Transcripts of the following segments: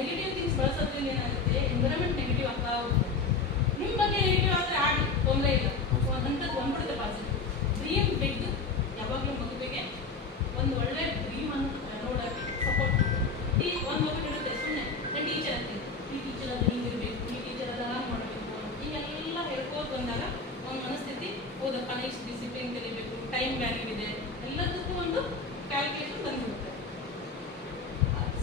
Negative things ಬಳಸೋದ್ರಿಂದ ಏನಾಗುತ್ತೆ, environment negative ಆಗ್ತಾ ಹೋಗುತ್ತೆ. ನಿಮ್ಮ ಬಗ್ಗೆ ನೆಗೆಟಿವ್ ಆದರೆ ಆಡಿ ತೊಂದರೆ ಇಲ್ಲ, ಅಂಥದ್ದು ಬಂದ್ಬಿಡುತ್ತೆ ಪಾಸಿಟಿವ್. ಡ್ರೀಮ್ ಬಿಗ್, ಯಾವಾಗಲೂ ಮಗುವಿಗೆ ಒಂದು ಒಳ್ಳೆ ಡ್ರೀಮ್ ಅನ್ನು ನೋಡೋಕ್ಕೆ ಸಪೋರ್ಟ್. ಒಂದು ಮಗು ಇರುತ್ತೆ ಸುಮ್ಮನೆ ನಾನು ಟೀಚರ್ ಅಂತೀನಿ, ಈ ಟೀಚರ್ ಅದು ಹಿಂಗಿರಬೇಕು, ಈ ಟೀಚರ್ ಎಲ್ಲ ಮಾಡಬೇಕು, ಹೀಗೆಲ್ಲ ಹೇಳ್ಕೋದು ಬಂದಾಗ ಅವನ ಮನಸ್ಥಿತಿ ಓದಪ್ಪ ನೆಕ್ಸ್ಟ್ ಡಿಸಿಪ್ಲಿನ್ ಕಲಿಬೇಕು, ಟೈಮ್ ವ್ಯಾಲ್ಯೂ ಇದೆ, ಎಲ್ಲದಕ್ಕೂ ಒಂದು ಕ್ಯಾಲ್ಕುಲೇಷನ್ ಬಂದ್ಬಿಡುತ್ತೆ.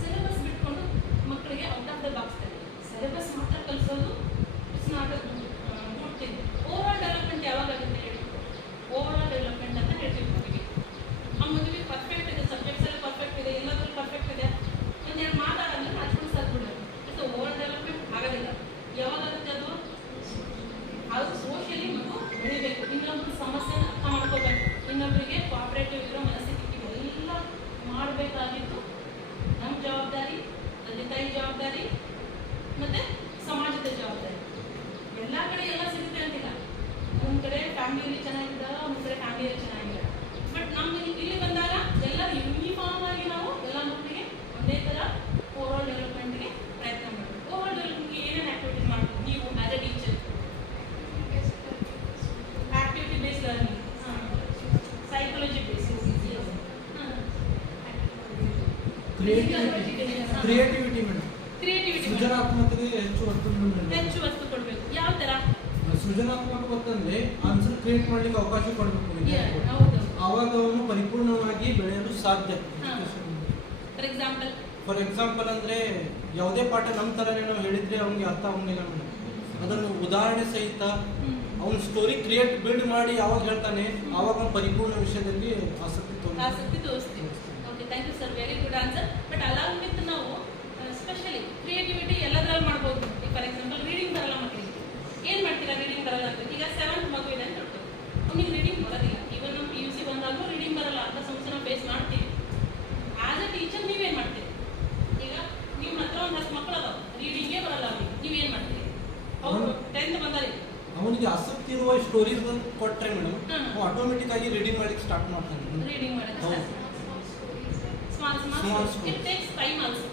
ಸಿಲೆಬಸ್ ಬಿಟ್ಕೊಂಡು ಮಕ್ಕಳಿಗೆ ಔಟ್ ಆಫ್ ದ ಬಾಕ್ಸ್ ತಗೊಳ್ಳಿ. ಸಿಲೆಬಸ್ ಮಾತ್ರ ಕಲಿಸೋದು it's not a good thing. Over development ಯಾವಾಗ ಆಗುತ್ತೆ ಹೇಳಿ? ಓವರ್ ಡೆವಲಪ್ಮೆಂಟ್ ಅಂತ ಹೇಳ್ತೀವಿ ಮಗುವಿಗೆ. ಆ ಮಗುವಿಗೆ ಪರ್ಫೆಕ್ಟ್ ಇದೆ, ಸಬ್ಜೆಕ್ಟ್ಸ್ ಎಲ್ಲ ಪರ್ಫೆಕ್ಟ್ ಇದೆ, ಎಲ್ಲದರಲ್ಲೂ ಪರ್ಫೆಕ್ಟ್ ಇದೆ, ಒಂದೆರಡು ಮಾತಾಡೋದ್ರೆ ನಾಚ್ಕೊಂಡು ಸಾಧ್ಬಿಡೋದು. ಸೊ ಓವರ್ ಡೆವಲಪ್ಮೆಂಟ್ ಆಗೋದಿಲ್ಲ. ಯಾವಾಗಾಗುತ್ತೆ ಅದು? ಅದು ಸೋಷಿಯಲಿ ಮಗು ಬೆಳಿಬೇಕು, ಇನ್ನೊಬ್ರು ಸಮಸ್ಯೆನ ಅರ್ಥ ಮಾಡ್ಕೋಬೇಕು, ಇನ್ನೊಬ್ಬರಿಗೆ ಕೋಆಪರೇಟಿವ್ ಇರೋ ಮನಸ್ಥಿತಿ ಇವೆಲ್ಲ ಮಾಡಬೇಕಾಗಿತ್ತು ನಮ್ಮ ಜವಾಬ್ದಾರಿ, ತಂದೆ ತಾಯಿ ಜವಾಬ್ದಾರಿ, ಮತ್ತು ಸಮಾಜದ ಜವಾಬ್ದಾರಿ. ಎಲ್ಲ ಕಡೆ ಎಲ್ಲ ಸಿಗುತ್ತೆ ಅಂತಿಲ್ಲ. ಒಂದು ಕಡೆ ಫ್ಯಾಮಿಲಿಯಲ್ಲಿ ಚೆನ್ನಾಗಿದ್ದಾಗ, ಒಂದು ಕಡೆ ಫ್ಯಾಮಿಲಿಯಲ್ಲಿ ಚೆನ್ನಾಗಿಲ್ಲ. ಬಟ್ ನಮ್ಮ ಇಲ್ಲಿ ಬಂದಾಗ ಎಲ್ಲರೂ ಯೂನಿಫಾರ್ಮ್ ಆಗಿ ನಾವು ಎಲ್ಲ ಮಕ್ಕಳಿಗೆ ಒಂದೇ ಥರ ಓವರ್ ಡೆವಲಪ್ಮೆಂಟ್ಗೆ ಪ್ರಯತ್ನ ಮಾಡಬೇಕು. ಓವರ್ ಡೆವಲಪ್ಮೆಂಟ್ಗೆ ಏನೇನು ಆ್ಯಕ್ಟಿವಿಟೀಸ್ ಮಾಡಬೇಕು ನೀವು as a teacher? Activity based learning, psychology based, creativity madam, creativity, ಸೃಜನಾತ್ಮಕತೆಗೆ ಹೆಚ್ಚು ಒತ್ತು ಕೊಡಬೇಕು. ಯಾವ ಥರ? ಸೃಜನಾತ್ಮಕ ಗೊತ್ತಂದ್ರೆ ಆನ್ಸರ್ ಕ್ರಿಯೇಟ್ ಮಾಡ್ಲಿಕ್ಕೆ ಅವಕಾಶ ಕೊಡಬೇಕು ವಿದ್ಯಾರ್ಥಿಗಳು. ಹೌದು, ಆವಾಗ ಅವನು ಪರಿಪೂರ್ಣವಾಗಿ ಬೆಳೆಯಲು ಸಾಧ್ಯ. ಫಾರ್ ಎಕ್ಸಾಂಪಲ್ ಅಂದ್ರೆ ಯಾವುದೇ ಪಾಠ ನಮ್ಮ ತರನೇ ನಾವು ಹೇಳಿದ್ರೆ ಅವ್ನಿಗೆ ಅರ್ಥ ಆಗಂಗಿಲ್ಲ ಮೇಡಮ್. ಅದನ್ನು ಉದಾಹರಣೆ ಸಹಿತ ಅವ್ನು ಸ್ಟೋರಿ ಬಿಲ್ಡ್ ಮಾಡಿ ಯಾವಾಗ ಹೇಳ್ತಾನೆ ಆವಾಗ ಅವ್ನು ಪರಿಪೂರ್ಣ ವಿಷಯದಲ್ಲಿ ಆಸಕ್ತಿ ತೋರಿಸ್ತೀವಿ. Okay, thank you sir, very good answer. But along with ನಾವು ಸ್ಪೆಷಲಿ ಕ್ರಿಯೇಟಿವಿಟಿ ಎಲ್ಲದ್ರಲ್ಲಿ ಮಾಡ್ಬೋದು. ಫಾರ್ ಎಕ್ಸಾಂಪಲ್ ರೀಡಿಂಗ್ ಬರಲ್ಲ ಮಕ್ಕಳಿಗೆ, ಏನು ಮಾಡ್ತೀರಾ? ರೀಡಿಂಗ್ ಬರಲ್ಲ ಅಂತ ಈಗ 7th ಮಗು ಇದೆ ಅಂತ ಹೇಳ್ತೀವಿ, ಅವ್ನಿಗೆ ರೀಡಿಂಗ್ ಬರೋದಿಲ್ಲ. ಈವನ್ ನಮ್ಮ PUC ಬಂದಾಗೂ ರೀಡಿಂಗ್ ಬರಲ್ಲ ಅಂತ ಸಮಸ್ಯೆನ ಫೇಸ್ ಮಾಡ್ತೀವಿ. ಆಸ್ ಅ ಟೀಚರ್ ನೀವೇನು ಮಾಡ್ತೀರಿ? ಈಗ ನಿಮ್ಮ ಹತ್ರ ಒಂದು 10 ಮಕ್ಕಳು ಅದಾವ, ರೀಡಿಂಗೇ ಬರಲ್ಲ ಅವ್ರಿಗೆ, ನೀವೇನು ಮಾಡ್ತೀರಿ? ಅವರು 10th ಬಂದಾರೆ, ಅವನಿಗೆ ಆಸಕ್ತಿ ಇರುವ ಸ್ಟೋರೀಸ್ ಕೊಟ್ಟರೆ ಮೇಡಮ್ ಆಟೋಮೆಟಿಕ್ ಆಗಿ ರೀಡಿಂಗ್ ಮಾಡ್ಲಿಕ್ಕೆ ಸ್ಟಾರ್ಟ್ ಮಾಡ್ತಾನೆ. ರೀಡಿಂಗ್ ಮಾಡಕ್ಕೆ small it takes time also.